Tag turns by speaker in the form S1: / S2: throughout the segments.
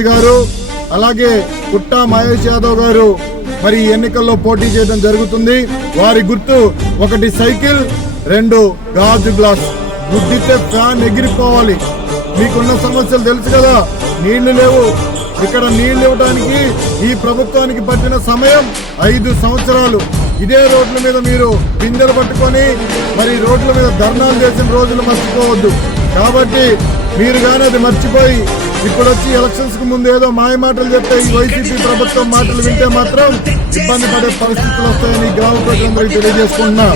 S1: గారు అలాగే పుట్టా మహేష్ యాదవ్ గారు మరి ఎన్నికల్లో పోటీ చేయడం జరుగుతుంది. వారి గుర్తు ఒకటి సైకిల్ రెండు గాజు గ్లాస్. గుద్దితే ఫ్యాన్ ఎగిరిపోవాలి. మీకున్న సమస్యలు తెలుసు కదా నీళ్ళు లేవు. ఇక్కడ నీళ్ళు ఇవ్వడానికి ఈ ప్రభుత్వానికి పట్టిన సమయం ఐదు సంవత్సరాలు. ఇదే రోడ్ల మీద మీరు పిందెలు పట్టుకొని మరి రోడ్ల మీద ధర్నాలు చేసిన రోజులు మర్చిపోవద్దు. కాబట్టి మీరు కానీ అది మర్చిపోయి ఇప్పుడు వచ్చి ఎలక్షన్స్కు ముందు ఏదో మాయ మాటలు చెప్తే ఈ వైసీపీ ప్రభుత్వం మాటలు వింటే మాత్రం ఇబ్బంది పడే పరిస్థితులు వస్తాయని గ్రామ ప్రజలందరికీ తెలియజేసుకుంటున్నా.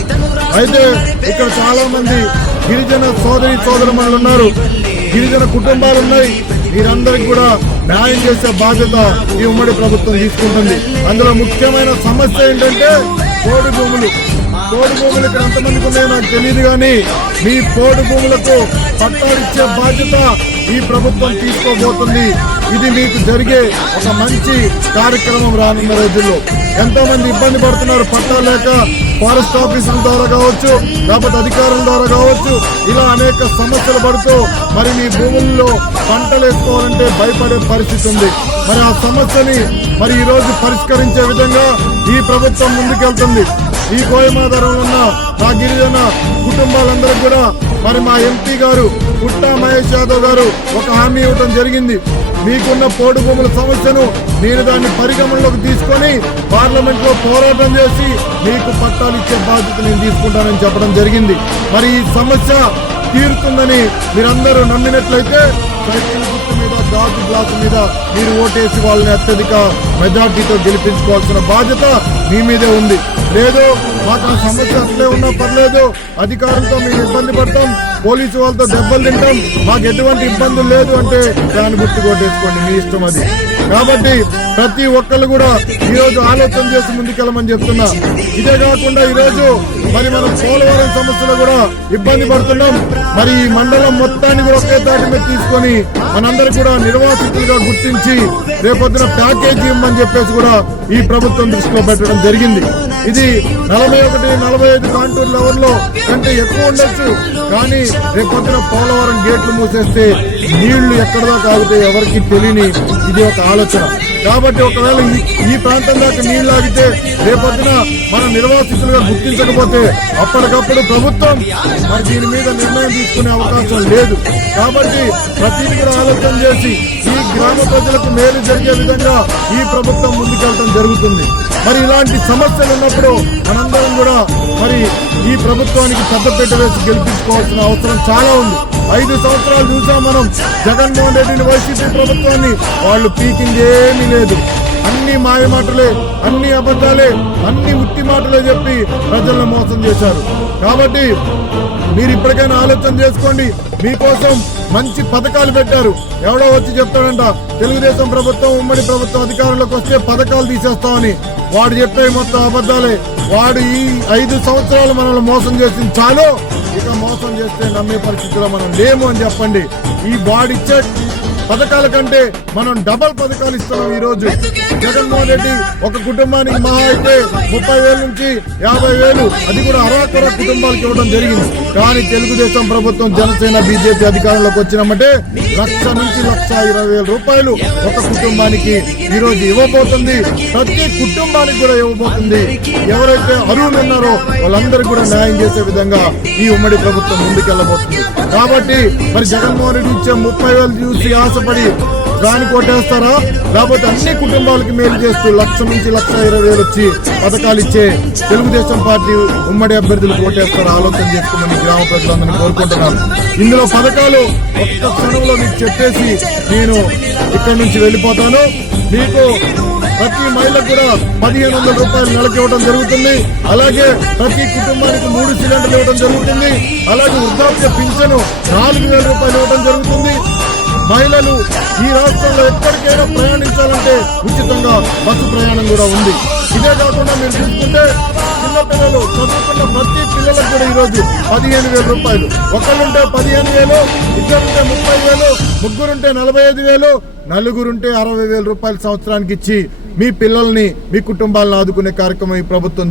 S1: అయితే ఇక్కడ చాలా మంది గిరిజన సోదరి సోదరుమణులు ఉన్నారు. గిరిజన కుటుంబాలు ఉన్నాయి. మీరందరికి కూడా న్యాయం చేసే బాధ్యత ఈ ఉమ్మడి ప్రభుత్వం తీసుకుంటుంది. అందులో ముఖ్యమైన సమస్య ఏంటంటే కోడి భూములు. పోడు భూములు ఇక్కడ ఎంతమందికి ఉన్నాయో నాకు తెలియదు కానీ మీ పోడు భూములకు పట్టాలిచ్చే బాధ్యత ఈ ప్రభుత్వం తీసుకోబోతుంది. ఇది మీకు జరిగే ఒక మంచి కార్యక్రమం రానున్న రోజుల్లో. ఎంతో మంది ఇబ్బంది పడుతున్నారు. పట్టా లేక ఫారెస్ట్ ఆఫీసుల ద్వారా కావచ్చు లేకపోతే అధికారుల ద్వారా కావచ్చు ఇలా అనేక సమస్యలు పడుతూ మరి మీ భూముల్లో పంటలు వేసుకోవాలంటే భయపడే పరిస్థితి ఉంది. మరి ఆ సమస్యని మరి ఈ రోజు పరిష్కరించే విధంగా ఈ ప్రభుత్వం ముందుకెళ్తుంది. ఈ కోయమాధారంలో ఉన్న మా గిరిజన కుటుంబాలందరికీ కూడా మరి మా ఎంపీ గారు పుట్టా మహేష్ యాదవ్ గారు ఒక హామీ ఇవ్వడం జరిగింది. మీకున్న పోడు భూముల సమస్యను నేను దాన్ని పరిగణనలోకి తీసుకొని పార్లమెంట్లో పోరాటం చేసి మీకు పట్టాలు ఇచ్చే బాధ్యత నేను తీసుకుంటానని చెప్పడం జరిగింది. మరి ఈ సమస్య తీరుతుందని మీరందరూ నమ్మినట్లయితే సైకిల్ గుర్తు మీద గాజు గ్లాసు మీద మీరు ఓటేసి వాళ్ళని అత్యధిక మెజార్టీతో గెలిపించుకోవాల్సిన బాధ్యత మీ మీదే ఉంది. లేదు మాకు ఆ సమస్య అట్లే ఉన్నా పర్లేదు. అధికారులతో మేము ఇబ్బంది పడతాం పోలీసు వాళ్ళతో దెబ్బలు తింటాం. మాకు ఎటువంటి ఇబ్బందులు లేదు అంటే దాన్ని గుర్తు కొట్టేసుకోండి మీ ఇష్టం అది. కాబట్టి ప్రతి ఒక్కళ్ళు కూడా ఈరోజు ఆలోచన చేసి ముందుకెళ్ళమని చెప్తున్నా. ఇదే కాకుండా ఈరోజు మరి మనం పోలవరం సమస్యలో కూడా ఇబ్బంది పడుతున్నాం. మరి ఈ మండలం మొత్తాన్ని కూడా ఒకే దాటి మీద తీసుకొని మనందరూ కూడా నిర్వాసితులుగా గుర్తించి రేపొద్దున ప్యాకేజీ ఇవ్వమని చెప్పేసి కూడా ఈ ప్రభుత్వం దృష్టిలో పెట్టడం జరిగింది. ఇది నలభై ఒకటి నలభై ఐదు కాంటూర్ లెవెల్లో కంటే ఎక్కువ ఉండొచ్చు. కానీ రేపొద్దున పోలవరం గేట్లు మూసేస్తే నీళ్ళు ఎక్కడ దాకా ఆగితే ఎవరికి తెలియని ఇది ఒక ఆలోచన. కాబట్టి ఒకవేళ ఈ- ప్రాంతం దాకా నీళ్ళు ఆగితే రేపొద్దున మన నిర్వాసితులుగా గుర్తించకపోతే అప్పటికప్పుడు ప్రభుత్వం మరి దీని మీద నిర్ణయం తీసుకునే అవకాశం లేదు. కాబట్టి ప్రతిదీ కూడా ఆలోచన చేసి ఈ గ్రామ ప్రజలకు మేలు జరిగే విధంగా ఈ ప్రభుత్వం ముందుకెళ్ళడం జరుగుతుంది. మరి ఇలాంటి సమస్యలు ఉన్నప్పుడు మనందరం కూడా మరి ఈ ప్రభుత్వానికి పెద్దపీట వేసి గెలిపించుకోవాల్సిన అవసరం చాలా ఉంది. ఐదు సంవత్సరాలు చూసాం మనం. జగన్మోహన్ రెడ్డిని వైసీపీ ప్రభుత్వాన్ని వాళ్ళు పీకింది ఏమీ లేదు. అన్ని మాయ మాటలే అన్ని అబద్ధాలే అన్ని ఉత్తి మాటలే చెప్పి ప్రజలను మోసం చేశారు. కాబట్టి మీరు ఇప్పటికైనా ఆలోచన చేసుకోండి. మీకోసం మంచి పథకాలు పెట్టారు. ఎవడో వచ్చి చెప్తాడంట తెలుగుదేశం ప్రభుత్వం ఉమ్మడి ప్రభుత్వం అధికారంలోకి వస్తే పథకాలు తీసేస్తామని. వాడు చెప్పే మొత్తం అబద్ధాలే. వాడు ఈ ఐదు సంవత్సరాలు మనల్ని మోసం చేసింది చాలు. ఇక మోసం చేస్తే నమ్మే పరిస్థితిలో మనం లేము అని చెప్పండి. ఈ వాడిచ్చే పథకాల కంటే మనం డబల్ పథకాలు ఇస్తున్నాం ఈ రోజు జగన్మోహన్ రెడ్డి ఒక కుటుంబానికి మహా అయితే ముప్పై వేల నుంచి యాభై వేలు. అది కూడా అరాకొర కుటుంబాలకు ఇవ్వడం జరిగింది. కానీ తెలుగుదేశం ప్రభుత్వం జనసేన బీజేపీ అధికారంలోకి వచ్చినామంటే లక్ష నుంచి లక్ష ఇరవై వేల రూపాయలు ఒక కుటుంబానికి ఈ రోజు ఇవ్వబోతుంది. ప్రతి కుటుంబానికి కూడా ఇవ్వబోతుంది. ఎవరైతే అరువులు ఉన్నారో వాళ్ళందరికీ కూడా న్యాయం చేసే విధంగా ఈ ఉమ్మడి ప్రభుత్వం ముందుకెళ్ళబోతుంది. కాబట్టి మరి జగన్మోహన్ రెడ్డి ఇచ్చే ముప్పై వేలు చూసి ఆశపడి దాన్ని కొట్టేస్తారా లేకపోతే అన్ని కుటుంబాలకి మేలు చేస్తూ లక్ష నుంచి లక్ష ఇరవై వేలు వచ్చి పథకాలు ఇచ్చే తెలుగుదేశం పార్టీ ఉమ్మడి అభ్యర్థులు కొట్టేస్తారా ఆలోచన చేసుకోమని గ్రామ ప్రజలందరినీ కోరుకుంటున్నాను. ఇందులో పథకాలు ఒక్క క్షణంలో మీకు చెప్పేసి నేను ఇక్కడి నుంచి వెళ్ళిపోతాను. మీకు ప్రతి మహిళకు కూడా పదిహేను వందల రూపాయలు నెలకి ఇవ్వడం జరుగుతుంది. అలాగే ప్రతి కుటుంబానికి మూడు సిలిండర్లు ఇవ్వడం జరుగుతుంది. అలాగే వృద్ధాప్య పింఛను నాలుగు వేల రూపాయలు ఇవ్వడం జరుగుతుంది. మహిళలు ఈ రాష్ట్రంలో ఎక్కడికైనా ప్రయాణించాలంటే ఉచితంగా బస్సు ప్రయాణం కూడా ఉంది. ఇదే కాకుండా మీరు చూసుకుంటే చిన్న పిల్లలు చదువుకున్న ప్రతి పిల్లలకు కూడా ఈరోజు పదిహేను వేల రూపాయలు. ఒకళ్ళుంటే పదిహేను వేలు ఇద్దరుంటే ముప్పై వేలు ముగ్గురుంటే నలభై ఐదు వేలు నలుగురుంటే అరవై వేల రూపాయలు సంవత్సరానికి ఇచ్చి మీ పిల్లల్ని మీ కుటుంబాలను ఆదుకునే కార్యక్రమం ఈ ప్రభుత్వం